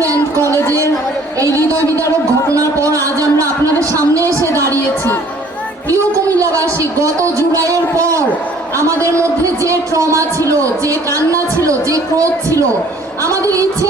School and কলেজের এই হৃদয় বিদারক ঘটনার পর আজ আমরা আপনাদের সামনে এসে দাঁড়িয়েছি। প্রিয় কুমিল্লাবাসী, গত জুলাইয়ের পর আমাদের মধ্যে যে ট্রমা ছিল, যে কান্না ছিল, যে ক্রোধ ছিল, আমাদের ইচ্ছে